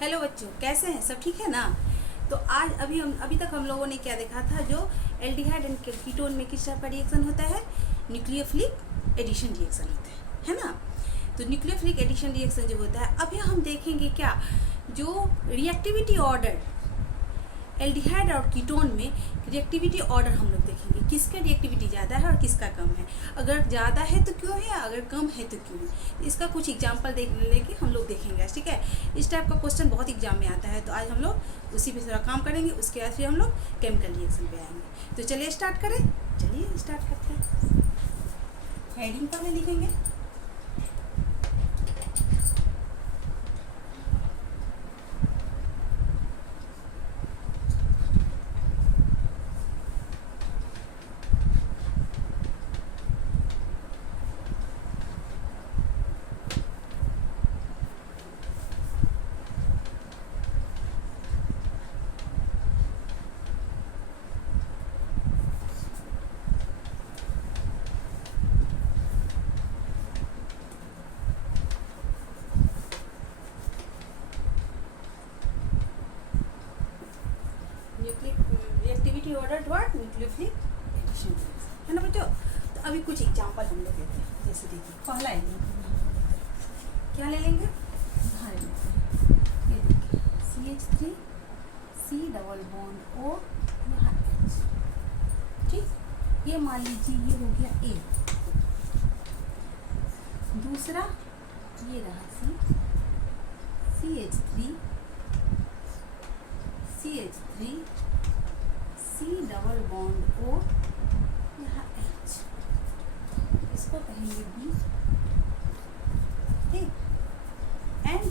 Hello बच्चों, कैसे हैं? सब ठीक है ना? तो आज अभी तक हम लोगों ने क्या देखा था? जो एल्डिहाइड एंड कीटोन में किस टाइप का रिएक्शन होता है? न्यूक्लियोफिलिक एडिशन रिएक्शन होता है ना? तो न्यूक्लियोफिलिक एडिशन रिएक्शन जो होता है, अभी हम देखेंगे क्या, जो रिएक्टिविटी ऑर्डर एल्डिहाइड और कीटोन में रिएक्टिविटी ऑर्डर हम लोग देखेंगे, किसका रिएक्टिविटी ज़्यादा है और किसका कम है। अगर ज़्यादा है तो क्यों है, अगर कम है तो क्यों है। इसका कुछ एग्जांपल लेके हम लोग देखेंगे, ठीक है। इस टाइप का क्वेश्चन बहुत एग्जाम में आता है, तो आज हम लोग उसी पे थोड़ा काम करेंगे। उसके बाद फिर हम लोग केमिकल रिएक्शन पे आएंगे। तो चलिए स्टार्ट करें। चलिए स्टार्ट करते हैं। हेडिंग पहले लिखेंगे। Reactivity order what nucleophilic addition है ना बच्चों। तो अभी कुछ एग्जांपल हम लोग लेते हैं। जैसे देखिए, पहला क्या ले लेंगे? ये देखिए CH3 C double bond O यहाँ H, ठीक। ये मान लीजिए ये हो गया A। दूसरा ये रहा CH3 C double bond O यहाँ H, इसको कहेंगे B, ठीक। एंड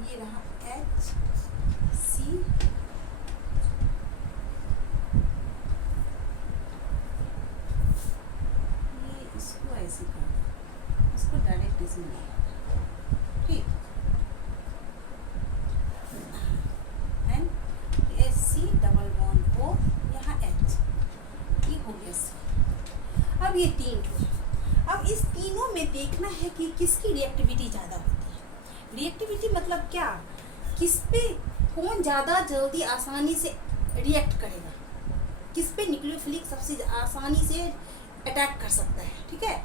ये रहा H C, ये इसको ऐसे करना, इसको डायरेक्ट इसमें लगाना, ठीक। And C double bond O यहाँ H, ये हो गया C। अब ये तीन है। अब इस तीनों में देखना है कि किसकी रिएक्टिविटी ज़्यादा होती है। रिएक्टिविटी मतलब क्या, किस पे कौन ज़्यादा जल्दी आसानी से रिएक्ट करेगा, किस पे न्यूक्लियोफिलिक सबसे आसानी से अटैक कर सकता है, ठीक है।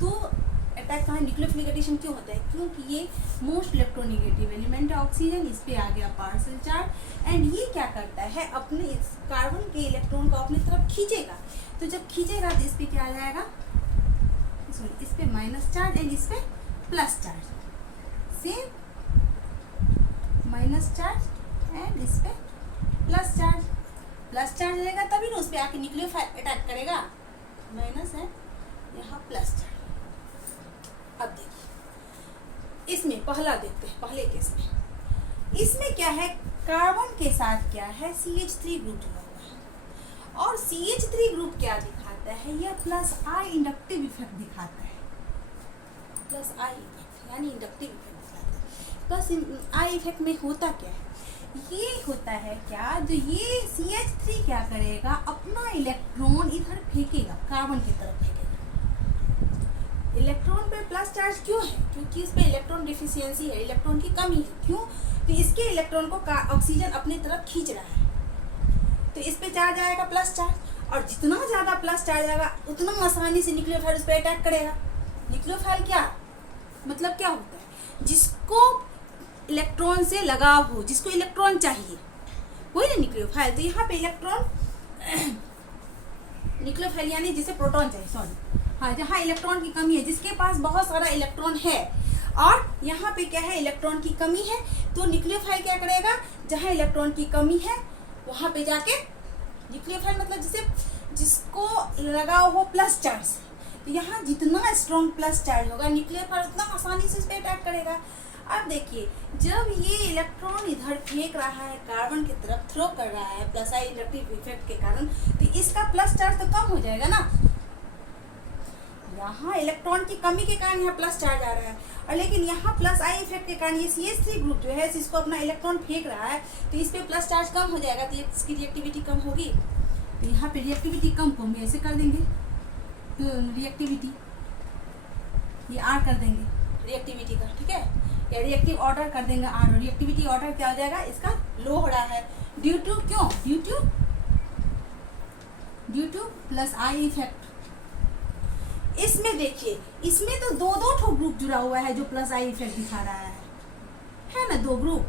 तो अटैक कहाँ, न्यूक्लियोफिलिक एडिशन क्यों होता है? क्योंकि ये मोस्ट इलेक्ट्रोनेगेटिव एलिमेंट है ऑक्सीजन, इस पे आ गया पार्शियल चार्ज, एंड ये क्या करता है, अपने इस कार्बन के इलेक्ट्रॉन को अपनी तरफ खींचेगा। तो जब खींचेगा तो इस पे क्या आ जाएगा, इस पे माइनस चार्ज एंड इस पे plus charge, same minus charge and इस पे प्लस चार्ज रहेगा, तभी ना उस पे आके न्यूक्लियोफाइल अटैक करेगा। माइनस है यहाँ प्लस चार्ज। अब देखिए इसमें पहला देखते हैं, पहले केस में इसमें क्या है, कार्बन के साथ क्या है, CH3 ग्रुप जुड़ा हुआ है, और CH3 ग्रुप क्या दिखाता है, यह प्लस आई इंडक्टिव इफेक्ट दिखाता है। प्लस आई इफेक्ट यानी इंडक्टिव इफेक्ट दिखाता है। प्लस आई इफेक्ट में होता क्या है, ये होता है क्या, जो ये CH3 क्या करेगा, अपना इलेक्ट्रॉन इधर फेंकेगा, कार्बन की तरफ फेंकेगा। इलेक्ट्रॉन पे प्लस चार्ज क्यों है? क्योंकि इस पे इलेक्ट्रॉन डिफिशियंसी है, इलेक्ट्रॉन की कमी है। क्यों? तो इसके इलेक्ट्रॉन को ऑक्सीजन अपनी तरफ खींच रहा है, तो इस पे चार्ज आएगा प्लस चार्ज, और जितना ज़्यादा प्लस चार्ज आएगा उतना आसानी से न्यूक्लियोफाइल उस पर अटैक करेगा। न्यूक्लियोफाइल क्या मतलब क्या होता है, जिसको इलेक्ट्रॉन से लगाव हो, जिसको इलेक्ट्रॉन चाहिए, वही ना न्यूक्लियोफाइल। तो यहाँ पे इलेक्ट्रॉन न्यूक्लियोफाइल यानी जिसे प्रोटॉन चाहिए, सॉरी, हाँ, जहाँ इलेक्ट्रॉन की कमी है, जिसके पास बहुत सारा इलेक्ट्रॉन है और यहाँ पे क्या है, इलेक्ट्रॉन की कमी है, तो न्यूक्लियोफाइल क्या करेगा, जहाँ इलेक्ट्रॉन की कमी है वहाँ पे जाके न्यूक्लियोफाइल मतलब जिसको लगाव हो प्लस चार्ज, तो यहाँ जितना स्ट्रॉन्ग प्लस चार्ज होगा न्यूक्लियोफाइल उतना आसानी से इस पर अटैक करेगा। अब देखिए, जब ये इलेक्ट्रॉन इधर फेंक रहा है, कार्बन की तरफ थ्रो कर रहा है प्लस आई इंडक्टिव इफेक्ट के कारण, तो इसका प्लस चार्ज तो कम हो जाएगा ना। यहाँ इलेक्ट्रॉन की कमी के कारण यहाँ प्लस चार्ज आ रहा है, और लेकिन यहाँ प्लस आई इफेक्ट के कारण ये CH3 ग्रुप जो है इसको अपना इलेक्ट्रॉन फेंक रहा है, तो इस पे प्लस चार्ज कम हो जाएगा, तो इसकी रिएक्टिविटी कम होगी। तो यहाँ पे रिएक्टिविटी कम को हम ऐसे कर देंगे, तो रिएक्टिविटी ये R कर देंगे रिएक्टिविटी का, ठीक है। या रिएक्टिव ऑर्डर कर देंगे R, रिएक्टिविटी ऑर्डर क्या हो जाएगा, इसका लो हो रहा है ड्यू टू, क्यों, due two plus I effect. इसमें देखिए, इसमें तो दो दो ठो ग्रुप जुड़ा हुआ है जो प्लस आई इफेक्ट दिखा रहा है ना, दो ग्रुप,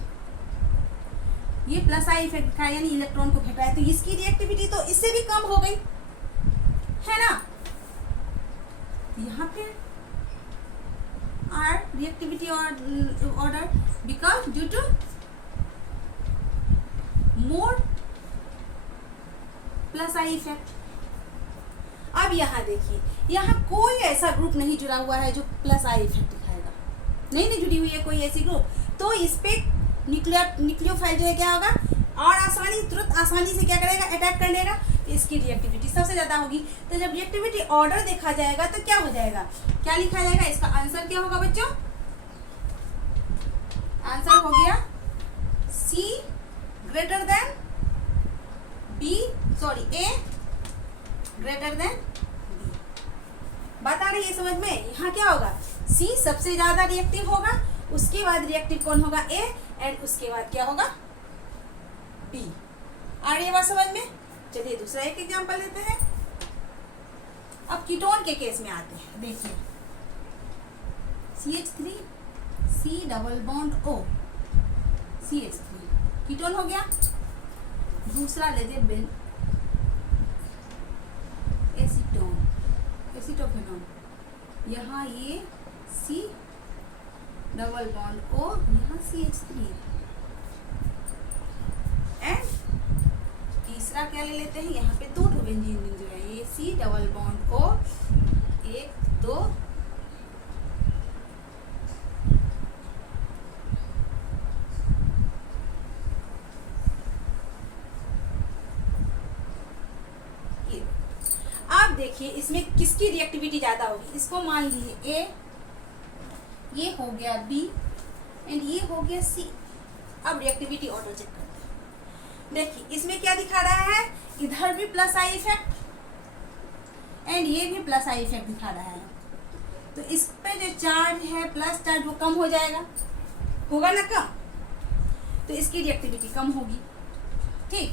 ये प्लस आई इफेक्ट दिखा यानी इलेक्ट्रॉन को फेंक रहा है, तो इसकी रिएक्टिविटी तो इससे भी कम हो गई है ना। यहाँ पे are reactivity order because due to more plus I effect. अब यहाँ देखिए, यहाँ कोई ऐसा ग्रुप नहीं जुड़ा हुआ है जो प्लस आई इफेक्ट दिखाएगा, नहीं जुड़ी हुई है कोई ऐसी ग्रुप, तो इस पे न्यूक्लियोफाइल जो है क्या होगा, और तुरंत आसानी से क्या करेगा, अटैक कर लेगा, इसकी रिएक्टिविटी सबसे ज्यादा होगी। तो जब रिएक्टिविटी ऑर्डर देखा जाएगा तो क्या हो जाएगा, क्या लिखा जाएगा, इसका आंसर क्या होगा बच्चों, आंसर हो गया C greater than B, sorry A greater than B। बात आ रही है समझ में, यहाँ क्या होगा, C सबसे ज्यादा रिएक्टिव होगा, उसके बाद रिएक्टिव कौन होगा, A, एंड उसके बाद क्या होगा, B। आ रही है बात समझ में। चलिए दूसरा एक एग्जांपल लेते हैं। अब कीटोन के केस में आते हैं, देखिए CH3 C double bond O, CH3 ketone हो गया। दूसरा लेते बेन एसीटोफेनॉन, यहाँ ये C डबल बॉन्ड O, यहाँ CH3, एंड तीसरा क्या ले लेते हैं, यहाँ पे दो ठो बेंजीन जो है, ये C डबल बॉन्ड O, 1 2, आप देखिए इसमें किसकी रिएक्टिविटी ज्यादा होगी, इसको मान लीजिए A, ये हो गया B एंड ये हो गया C। अब रिएक्टिविटी ऑर्डर चेक करते हैं। देखिए इसमें क्या दिखा रहा है, इधर भी प्लस आई इफेक्ट एंड ये भी प्लस आई इफेक्ट दिखा रहा है, तो इस पे जो चार्ज है प्लस चार्ज वो कम हो जाएगा, होगा ना कम, तो इसकी रिएक्टिविटी कम होगी, ठीक।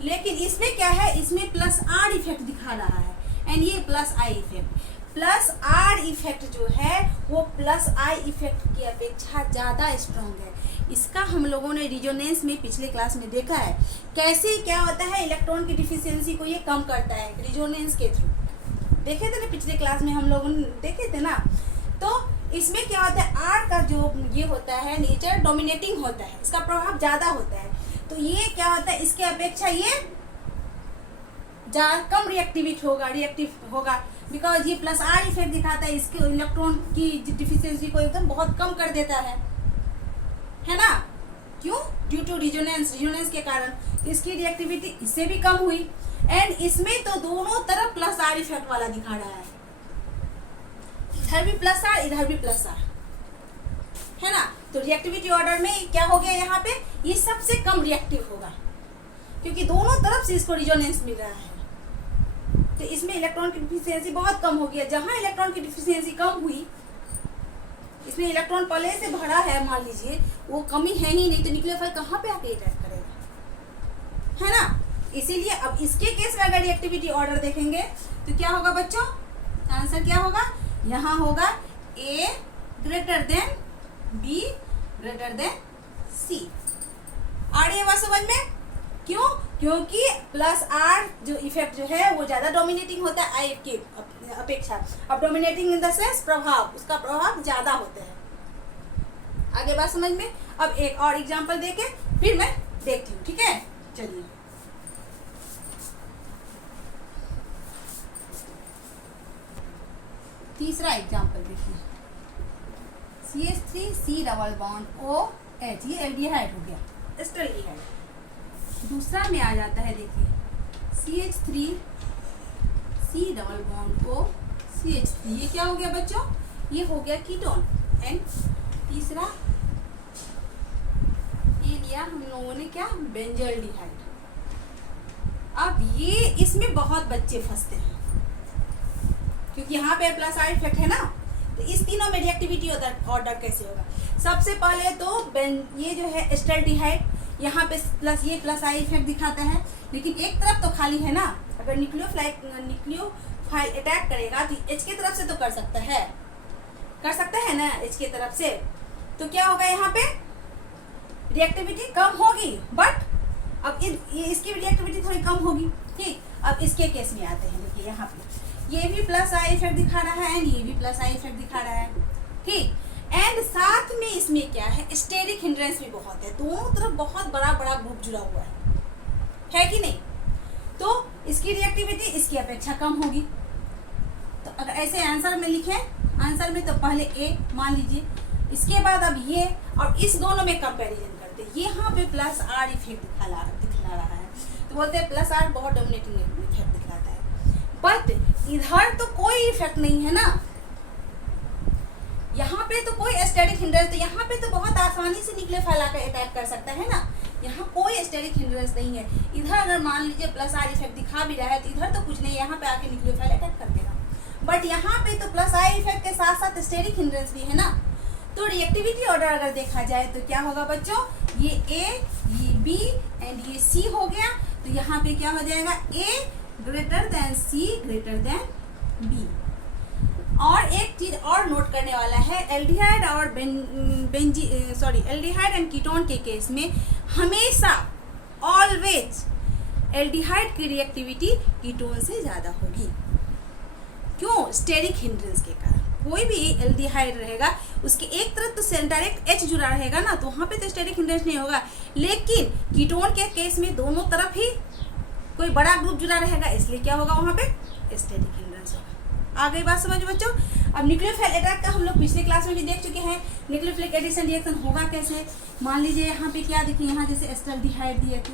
लेकिन इसमें क्या है, इसमें प्लस आर इफेक्ट दिखा रहा है एंड ये plus I effect. Plus R effect जो है वो प्लस आई इफेक्ट की अपेक्षा ज़्यादा स्ट्रॉन्ग है। इसका हम लोगों ने रिजोनेंस में पिछले क्लास में देखा है, कैसे क्या होता है, इलेक्ट्रॉन की डिफिशियंसी को ये कम करता है रिजोनेंस के थ्रू। देखे थे ना पिछले क्लास में, हम लोगों ने देखे थे ना। तो इसमें क्या होता है, आर का जो ये होता है नेचर डोमिनेटिंग होता है, इसका प्रभाव ज़्यादा होता है, तो ये क्या होता है, इसके अपेक्षा ये कम रिएक्टिव होगा बिकॉज ये प्लस आर इफेक्ट दिखाता है, इसके इलेक्ट्रॉन की डिफिशियंसी को एकदम बहुत कम कर देता है ना, क्यों, ड्यू टू रिजोनेंस के कारण इसकी रिएक्टिविटी इससे भी कम हुई एंड इसमें तो दोनों तरफ प्लस आर इफेक्ट वाला दिखा रहा है, इधर भी प्लस आर इधर भी प्लस आर, है ना। तो रिएक्टिविटी ऑर्डर में क्या हो गया, यहाँ पे ये सबसे कम रिएक्टिव होगा क्योंकि दोनों तरफ से इसको रिजोनेंस मिल रहा है, तो इसमें इलेक्ट्रॉन की डिफिशियंसी बहुत कम हो गया। जहां इलेक्ट्रॉन की डिफिशियंसी कम हुई, इसमें इलेक्ट्रॉन पहले से भरा है मान लीजिए, वो कमी है ही नहीं, तो न्यूक्लियोफाइल कहाँ पे आके अटैक करेगा, है ना। इसीलिए अब इसके केस में अगर रिएक्टिविटी ऑर्डर देखेंगे तो क्या होगा बच्चों, आंसर क्या होगा, यहाँ होगा A greater than B greater than C। आ रही है बात समझ में, क्यों, क्योंकि प्लस आर जो इफेक्ट जो है वो ज्यादा डोमिनेटिंग होता है आई के अपेक्षा। अब डोमिनेटिंग इन द सेंस प्रभाव, उसका प्रभाव ज्यादा होता है। आगे बात समझ में। अब एक और एग्जांपल देके फिर मैं देखती हूँ, ठीक है। चलिए तीसरा एग्जांपल देखिए, CH3 C double bond OH, ये एल्डिहाइड हो गया, एस्टल्डिहाइड। दूसरा में आ जाता है, देखिए CH3 C double bond O CH3, ये क्या हो गया बच्चों, ये हो गया कीटोन। एंड तीसरा ये लिया हम लोगों ने क्या, बेंजल्डिहाइड। अब ये इसमें बहुत बच्चे फंसते हैं क्योंकि यहाँ पे प्लस आर इफेक्ट है ना, तो इस तीनों में रिएक्टिविटी ऑर्डर कैसे होगा? सबसे पहले तो ये जो है एस्टल्डिहाइड, यहाँ पे प्लस ये प्लस आई इफेक्ट दिखाता है, लेकिन एक तरफ तो खाली है ना। अगर न्यूक्लियोफाइल अटैक करेगा तो एच के तरफ से तो कर सकता है ना, एच के तरफ से। तो क्या होगा, यहाँ पे रिएक्टिविटी कम होगी, बट अब इसकी रिएक्टिविटी थोड़ी कम होगी। ठीक, अब इसके केस में आते हैं। देखिए यहाँ पे ये भी प्लस आई इफेक्ट दिखा रहा है एंड ये भी प्लस आई इफेक्ट दिखा रहा है। ठीक, एंड साथ में इसमें क्या है, स्टेरिक हिंड्रेंस भी बहुत है, दोनों तरफ बहुत बड़ा बड़ा ग्रुप जुड़ा हुआ है कि नहीं? तो इसकी रिएक्टिविटी इसकी अपेक्षा कम होगी। तो अगर ऐसे आंसर में लिखें, आंसर में तो पहले ए मान लीजिए, इसके बाद अब ये और इस दोनों में कंपैरिजन करते हैं। यहाँ पे प्लस आर इफेक्ट दिखला रहा है, तो बोलते हैं प्लस आर बहुत डोमिनेटिंग इफेक्ट दिखलाता है, बट इधर तो कोई इफेक्ट नहीं है ना, यहाँ पे तो कोई स्टेरिक हिंड्रेंस, तो यहाँ पे तो बहुत आसानी से न्यूक्लियोफाइल आकर अटैक कर सकता है ना, यहाँ कोई स्टेरिक हिंड्रेंस नहीं है। इधर अगर मान लीजिए प्लस आर इफेक्ट दिखा भी रहा है तो इधर तो कुछ नहीं, यहाँ पे आके न्यूक्लियोफाइल अटैक कर देगा, बट यहाँ पे तो प्लस आई इफेक्ट के साथ साथ स्टेरिक हिंड्रेंस भी है ना। तो रिएक्टिविटी ऑर्डर अगर देखा जाए तो क्या होगा बच्चों, ये ए, ये बी एंड ये सी हो गया, तो यहाँ पे क्या हो जाएगा, ए ग्रेटर देन सी ग्रेटर देन बी। और एक चीज और नोट करने वाला है, एल्डिहाइड और एल्डिहाइड एंड कीटोन के केस में हमेशा ऑलवेज एल्डिहाइड की रिएक्टिविटी कीटोन से ज्यादा होगी। क्यों? स्टेरिक हिंड्रेंस के कारण। कोई भी एल्डिहाइड रहेगा उसके एक तरफ तो डायरेक्ट एच जुड़ा रहेगा ना, तो वहाँ पे तो स्टेरिक हिंड्रेंस नहीं होगा, लेकिन कीटोन के केस में दोनों तरफ ही कोई बड़ा ग्रुप जुड़ा रहेगा, इसलिए क्या होगा, वहाँ पे स्टेरिक हिंड्रेंस होगा। आ गई बात समझ बच्चों? अब न्यूक्लियोफाइल अटैक का हम लोग पिछले क्लास में भी देख चुके हैं। न्यूक्लियोफिलिक एडिशन रिएक्शन होगा कैसे? मान लीजिए यहाँ पे क्या देखिए, यहाँ जैसे एस्टल्डिहाइड दिए थे,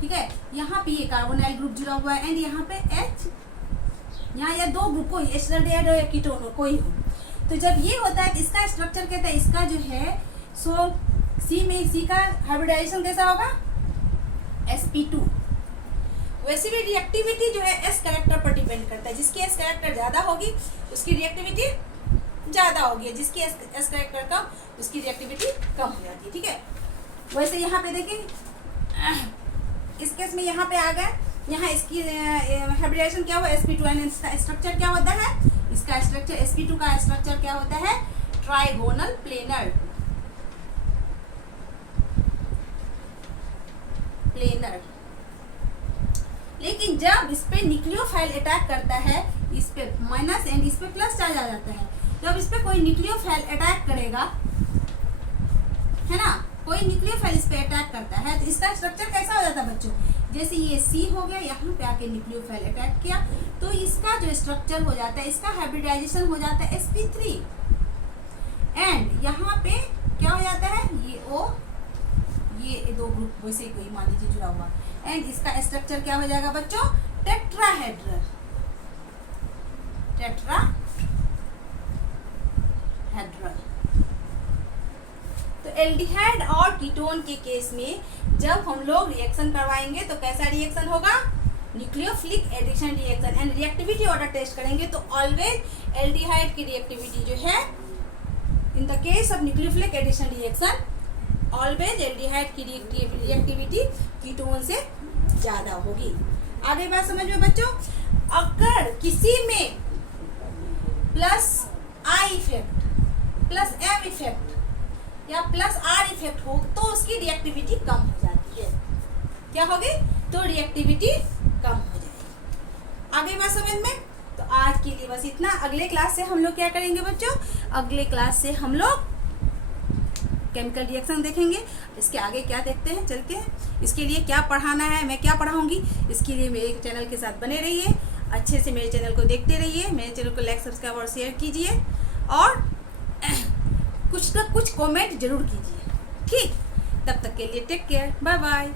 ठीक है, यहाँ पे ये कार्बोनाइल ग्रुप जुड़ा हुआ है एंड यहाँ पे एच, यहाँ या दो ग्रुप, कोई एस्टल्डिहाइड हो या कीटोन हो, कोई हो। तो जब ये होता है, इसका स्ट्रक्चर कहता है, इसका जो है सो सी का हाइब्रिडाइजेशन कैसा होगा, sp2। वैसे भी रिएक्टिविटी जो है एस कैरेक्टर पर डिपेंड करता है, जिसकी एस कैरेक्टर ज्यादा होगी उसकी रिएक्टिविटी ज्यादा होगी, जिसकी एस कैरेक्टर कम उसकी रिएक्टिविटी कम हो जाती है। ठीक है, वैसे यहाँ पे देखिए, इस केस में यहाँ पे आ गए, यहाँ इसकी हाइब्रिडाइजेशन क्या हुआ, sp2 एंड इसका स्ट्रक्चर क्या होता है, इसका स्ट्रक्चर sp2 का स्ट्रक्चर क्या होता है, ट्राइगोनल प्लेनर। लेकिन जब इस पे न्यूक्लियोफाइल अटैक करता है, इस पे माइनस एंड इस पे प्लस चार्ज आ जाता है। जब इस पे कोई न्यूक्लियोफाइल अटैक करेगा, है ना, कोई न्यूक्लियोफाइल इस पे अटैक करता है, तो इसका स्ट्रक्चर कैसा हो जाता है बच्चों, जैसे ये C हो गया, यहाँ पे आके न्यूक्लियोफाइल अटैक किया, तो इसका जो स्ट्रक्चर हो जाता है, इसका हाइब्रिडाइजेशन हो जाता है sp3 एंड यहाँ पे क्या हो जाता है, ये O, ये दो ग्रुप वैसे कोई मान लीजिए जुड़ा हुआ, एंड इसका स्ट्रक्चर क्या हो जाएगा बच्चों, टेट्राहेड्रल। तो एल्डिहाइड और कीटोन के केस में जब हम लोग रिएक्शन करवाएंगे तो कैसा रिएक्शन होगा, nucleophilic addition reaction, and reactivity order test करेंगे तो ऑलवेज एल्डिहाइड की रिएक्टिविटी जो है, in the case of nucleophilic addition reaction, always aldehyde की रिएक्टिविटी कीटोन से ज्यादा होगी। आगे बात समझ में बच्चों? अगर किसी में plus I effect, plus M effect या प्लस आर इफेक्ट हो तो उसकी रिएक्टिविटी कम हो जाती है। क्या होगी? तो रिएक्टिविटी कम हो जाएगी। आगे बात समझ में? तो आज के लिए बस इतना। अगले क्लास से हम लोग क्या करेंगे बच्चों, अगले क्लास से हम लोग केमिकल रिएक्शन देखेंगे। इसके आगे क्या देखते हैं, चलते हैं। इसके लिए क्या पढ़ाना है, मैं क्या पढ़ाऊंगी, इसके लिए मेरे चैनल के साथ बने रहिए, अच्छे से मेरे चैनल को देखते रहिए, मेरे चैनल को लाइक सब्सक्राइब और शेयर कीजिए, और कुछ ना कुछ कमेंट जरूर कीजिए। ठीक, तब तक के लिए टेक केयर, बाय बाय।